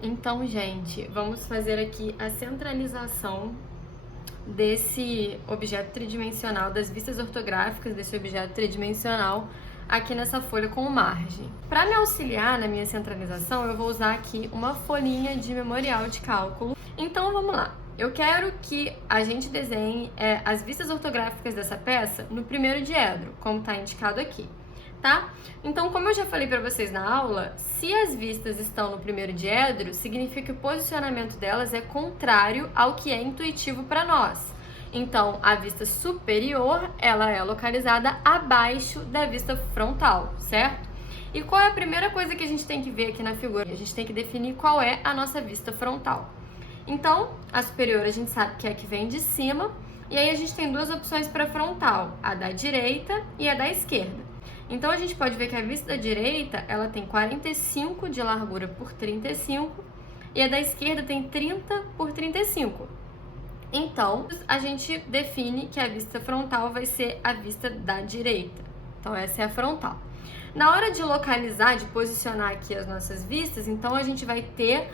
Então, gente, vamos fazer aqui a centralização desse objeto tridimensional, das vistas ortográficas desse objeto tridimensional aqui nessa folha com margem. Para me auxiliar na minha centralização, eu vou usar aqui uma folhinha de memorial de cálculo. Então, vamos lá. Eu quero que a gente desenhe as vistas ortográficas dessa peça no primeiro diedro, como está indicado aqui. Tá? Então, como eu já falei para vocês na aula, se as vistas estão no primeiro diedro, significa que o posicionamento delas é contrário ao que é intuitivo para nós. Então, a vista superior, ela é localizada abaixo da vista frontal, certo? E qual é a primeira coisa que a gente tem que ver aqui na figura? A gente tem que definir qual é a nossa vista frontal. Então, a superior a gente sabe que é a que vem de cima, e aí a gente tem duas opções para frontal, a da direita e a da esquerda. Então, a gente pode ver que a vista da direita, ela tem 45 de largura por 35, e a da esquerda tem 30 por 35. Então, a gente define que a vista frontal vai ser a vista da direita. Então, essa é a frontal. Na hora de localizar, de posicionar aqui as nossas vistas, então a gente vai ter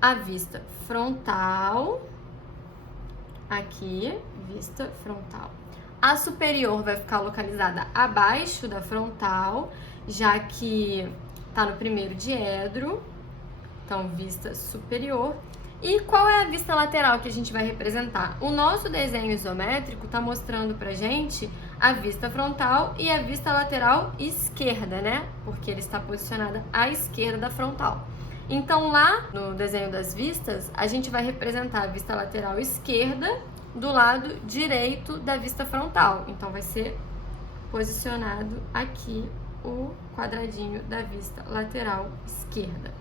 a vista frontal, aqui, vista frontal. A superior vai ficar localizada abaixo da frontal, já que está no primeiro diedro, então vista superior. E qual é a vista lateral que a gente vai representar? O nosso desenho isométrico está mostrando pra gente a vista frontal e a vista lateral esquerda, né? Porque ele está posicionada à esquerda da frontal. Então, lá no desenho das vistas, a gente vai representar a vista lateral esquerda do lado direito da vista frontal. Então, vai ser posicionado aqui o quadradinho da vista lateral esquerda.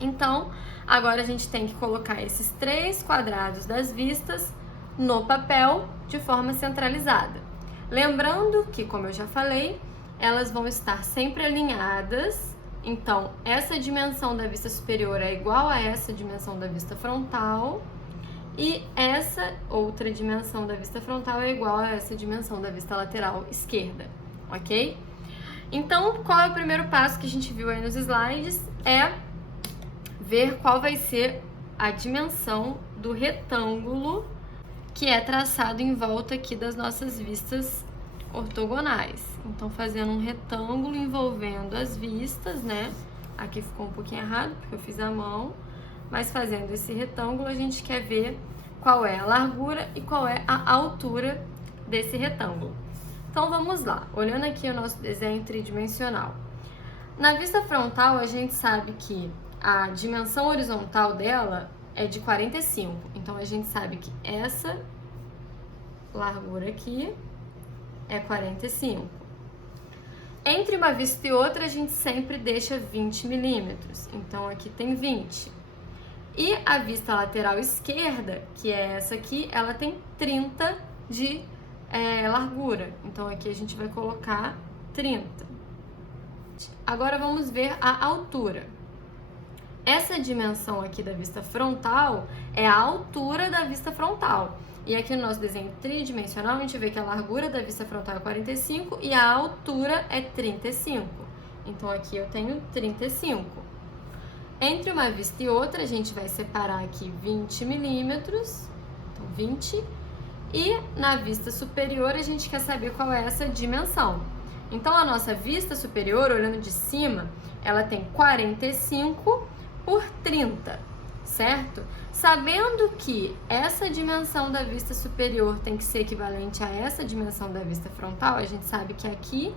Então, agora a gente tem que colocar esses 3 quadrados das vistas no papel de forma centralizada. Lembrando que, como eu já falei, elas vão estar sempre alinhadas. Então, essa dimensão da vista superior é igual a essa dimensão da vista frontal, e essa outra dimensão da vista frontal é igual a essa dimensão da vista lateral esquerda, ok? Então, qual é o primeiro passo que a gente viu aí nos slides? É ver qual vai ser a dimensão do retângulo que é traçado em volta aqui das nossas vistas ortogonais. Então, fazendo um retângulo envolvendo as vistas, né? Aqui ficou um pouquinho errado, porque eu fiz a mão, mas fazendo esse retângulo, a gente quer ver qual é a largura e qual é a altura desse retângulo. Então, vamos lá. Olhando aqui o nosso desenho tridimensional. Na vista frontal, a gente sabe que a dimensão horizontal dela é de 45. Então, a gente sabe que essa largura aqui é 45. Entre uma vista e outra, a gente sempre deixa 20 milímetros. Então, aqui tem 20. E a vista lateral esquerda, que é essa aqui, ela tem 30 de largura. Então, aqui a gente vai colocar 30. Agora, vamos ver a altura. Essa dimensão aqui da vista frontal é a altura da vista frontal. E aqui no nosso desenho tridimensional, a gente vê que a largura da vista frontal é 45 e a altura é 35. Então, aqui eu tenho 35. Entre uma vista e outra, a gente vai separar aqui 20 milímetros, então 20. E na vista superior, a gente quer saber qual é essa dimensão. Então, a nossa vista superior, olhando de cima, ela tem 45 por 30, certo? Sabendo que essa dimensão da vista superior tem que ser equivalente a essa dimensão da vista frontal, a gente sabe que aqui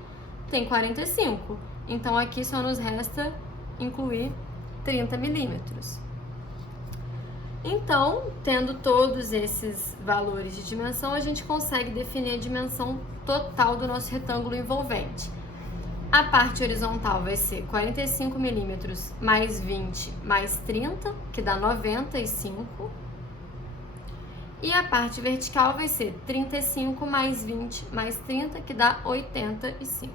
tem 45. Então, aqui só nos resta incluir 30 milímetros. Então, tendo todos esses valores de dimensão, a gente consegue definir a dimensão total do nosso retângulo envolvente. A parte horizontal vai ser 45 milímetros mais 20 mais 30, que dá 95. E a parte vertical vai ser 35 mais 20 mais 30, que dá 85.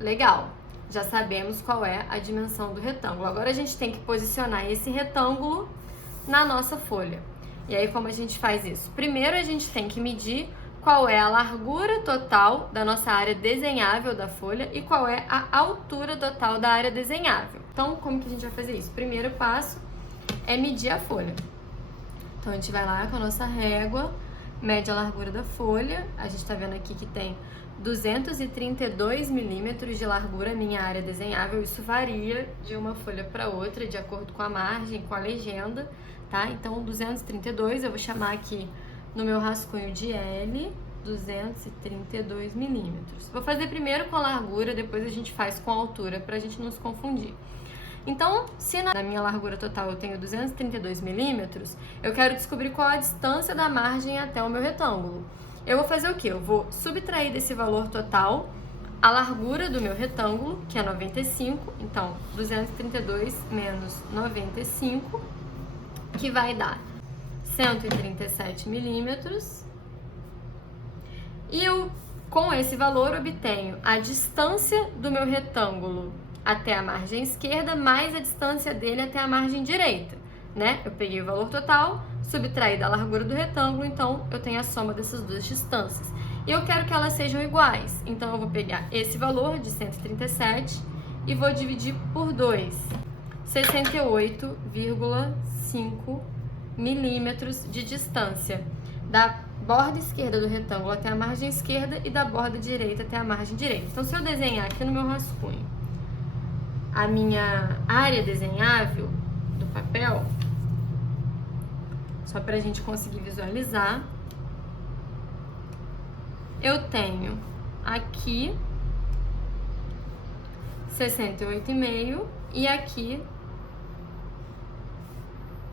Legal! Já sabemos qual é a dimensão do retângulo. Agora a gente tem que posicionar esse retângulo na nossa folha. E aí, como a gente faz isso? Primeiro, a gente tem que medir qual é a largura total da nossa área desenhável da folha e qual é a altura total da área desenhável. Então, como que a gente vai fazer isso? Primeiro passo é medir a folha. Então, a gente vai lá com a nossa régua, mede a largura da folha. A gente tá vendo aqui que tem 232 milímetros de largura, minha área desenhável. Isso varia de uma folha para outra, de acordo com a margem, com a legenda, tá? Então, 232, eu vou chamar aqui no meu rascunho de L, 232 milímetros. Vou fazer primeiro com a largura, depois a gente faz com a altura, pra gente não se confundir. Então, se na minha largura total eu tenho 232 milímetros, eu quero descobrir qual a distância da margem até o meu retângulo. Eu vou fazer o quê? Eu vou subtrair desse valor total a largura do meu retângulo, que é 95, então 232 menos 95, que vai dar 137 milímetros. E eu, com esse valor, obtenho a distância do meu retângulo até a margem esquerda, mais a distância dele até a margem direita, né? Eu peguei o valor total, subtraí da largura do retângulo, então eu tenho a soma dessas duas distâncias. E eu quero que elas sejam iguais, então eu vou pegar esse valor de 137 e vou dividir por 2, 68,5 milímetros de distância da borda esquerda do retângulo até a margem esquerda e da borda direita até a margem direita. Então, se eu desenhar aqui no meu rascunho a minha área desenhável do papel, só para a gente conseguir visualizar, eu tenho aqui 68,5 e aqui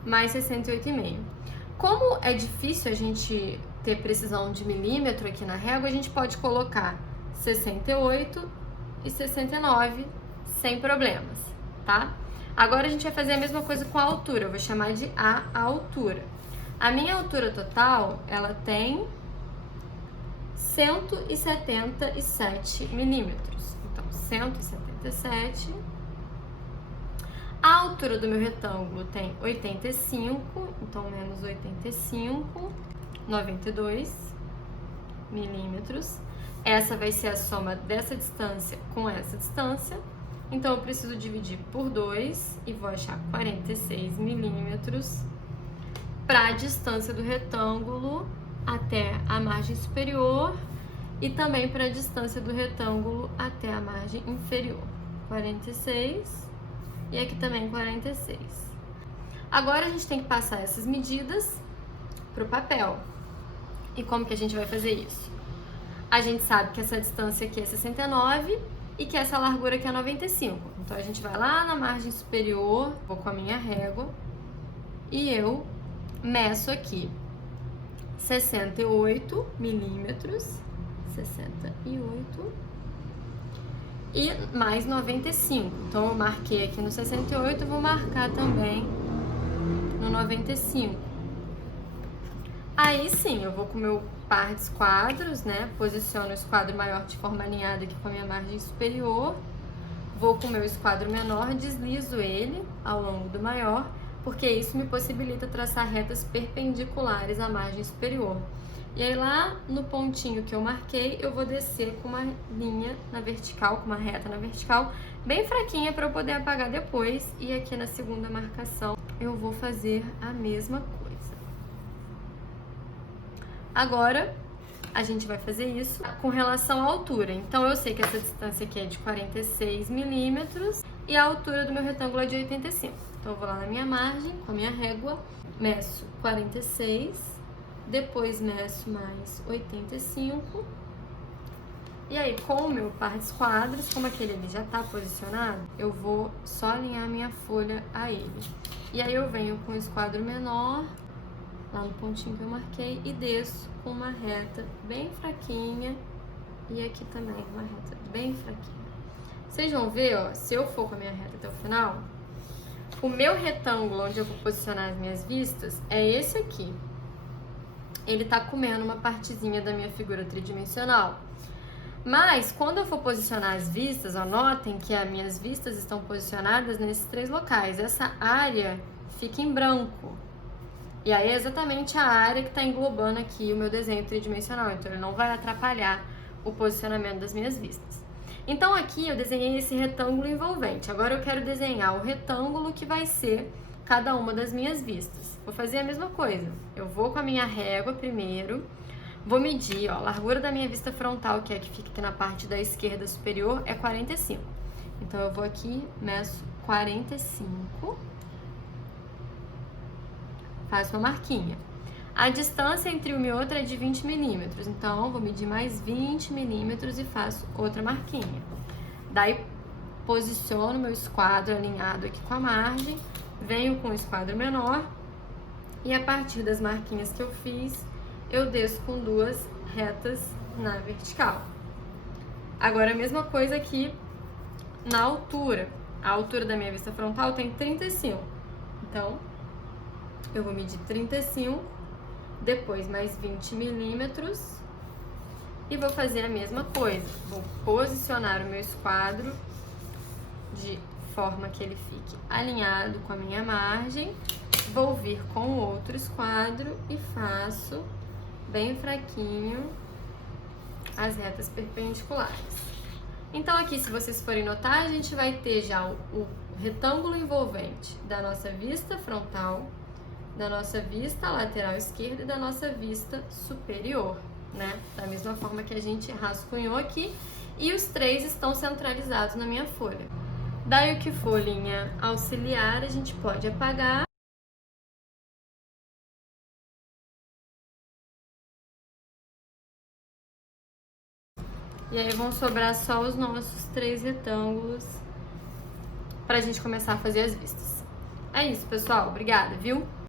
mais 68,5. Como é difícil a gente ter precisão de milímetro aqui na régua, a gente pode colocar 68 e 69 sem problemas, tá? Agora a gente vai fazer a mesma coisa com a altura, eu vou chamar de a altura. A minha altura total, ela tem 177 milímetros. Então, 177. A altura do meu retângulo tem 85, então menos 85, 92 milímetros. Essa vai ser a soma dessa distância com essa distância. Então, eu preciso dividir por 2 e vou achar 46 milímetros para a distância do retângulo até a margem superior e também para a distância do retângulo até a margem inferior. 46 e aqui também 46. Agora, a gente tem que passar essas medidas para o papel. E como que a gente vai fazer isso? A gente sabe que essa distância aqui é 69 e que essa largura aqui é 95. Então, a gente vai lá na margem superior, vou com a minha régua e eu meço aqui 68 milímetros, 68 e mais 95. Então, eu marquei aqui no 68, vou marcar também no 95. Aí sim, eu vou com o meu par de esquadros, né? Posiciono o esquadro maior de forma alinhada aqui com a minha margem superior. Vou com o meu esquadro menor, deslizo ele ao longo do maior, porque isso me possibilita traçar retas perpendiculares à margem superior. E aí lá no pontinho que eu marquei, eu vou descer com uma linha na vertical, com uma reta na vertical, bem fraquinha para eu poder apagar depois. E aqui na segunda marcação eu vou fazer a mesma coisa. Agora, a gente vai fazer isso com relação à altura. Então, eu sei que essa distância aqui é de 46 milímetros e a altura do meu retângulo é de 85. Então, eu vou lá na minha margem, com a minha régua, meço 46, depois meço mais 85. E aí, com o meu par de esquadros, como aquele ali já está posicionado, eu vou só alinhar a minha folha a ele. E aí, eu venho com o esquadro menor, lá no pontinho que eu marquei, e desço com uma reta bem fraquinha e aqui também uma reta bem fraquinha. Vocês vão ver, ó, se eu for com a minha reta até o final, o meu retângulo onde eu vou posicionar as minhas vistas é esse aqui. Ele tá comendo uma partezinha da minha figura tridimensional. Mas, quando eu for posicionar as vistas, ó, notem que as minhas vistas estão posicionadas nesses 3 locais. Essa área fica em branco. E aí é exatamente a área que está englobando aqui o meu desenho tridimensional, então ele não vai atrapalhar o posicionamento das minhas vistas. Então aqui eu desenhei esse retângulo envolvente. Agora eu quero desenhar o retângulo que vai ser cada uma das minhas vistas. Vou fazer a mesma coisa. Eu vou com a minha régua primeiro, vou medir, ó, a largura da minha vista frontal, que é a que fica aqui na parte da esquerda superior, é 45. Então eu vou aqui, meço 45, faço uma marquinha. A distância entre uma e outra é de 20 milímetros, então vou medir mais 20 milímetros e faço outra marquinha. Daí posiciono meu esquadro alinhado aqui com a margem, venho com o esquadro menor e a partir das marquinhas que eu fiz, eu desço com 2 retas na vertical. Agora a mesma coisa aqui na altura. A altura da minha vista frontal tem 35, então eu vou medir 35, depois mais 20 milímetros e vou fazer a mesma coisa. Vou posicionar o meu esquadro de forma que ele fique alinhado com a minha margem. Vou vir com o outro esquadro e faço bem fraquinho as retas perpendiculares. Então aqui, se vocês forem notar, a gente vai ter já o retângulo envolvente da nossa vista frontal, da nossa vista lateral esquerda e da nossa vista superior, né? Da mesma forma que a gente rascunhou aqui, e os 3 estão centralizados na minha folha. Daí o que for linha auxiliar, a gente pode apagar. E aí vão sobrar só os nossos 3 retângulos pra gente começar a fazer as vistas. É isso, pessoal. Obrigada, viu?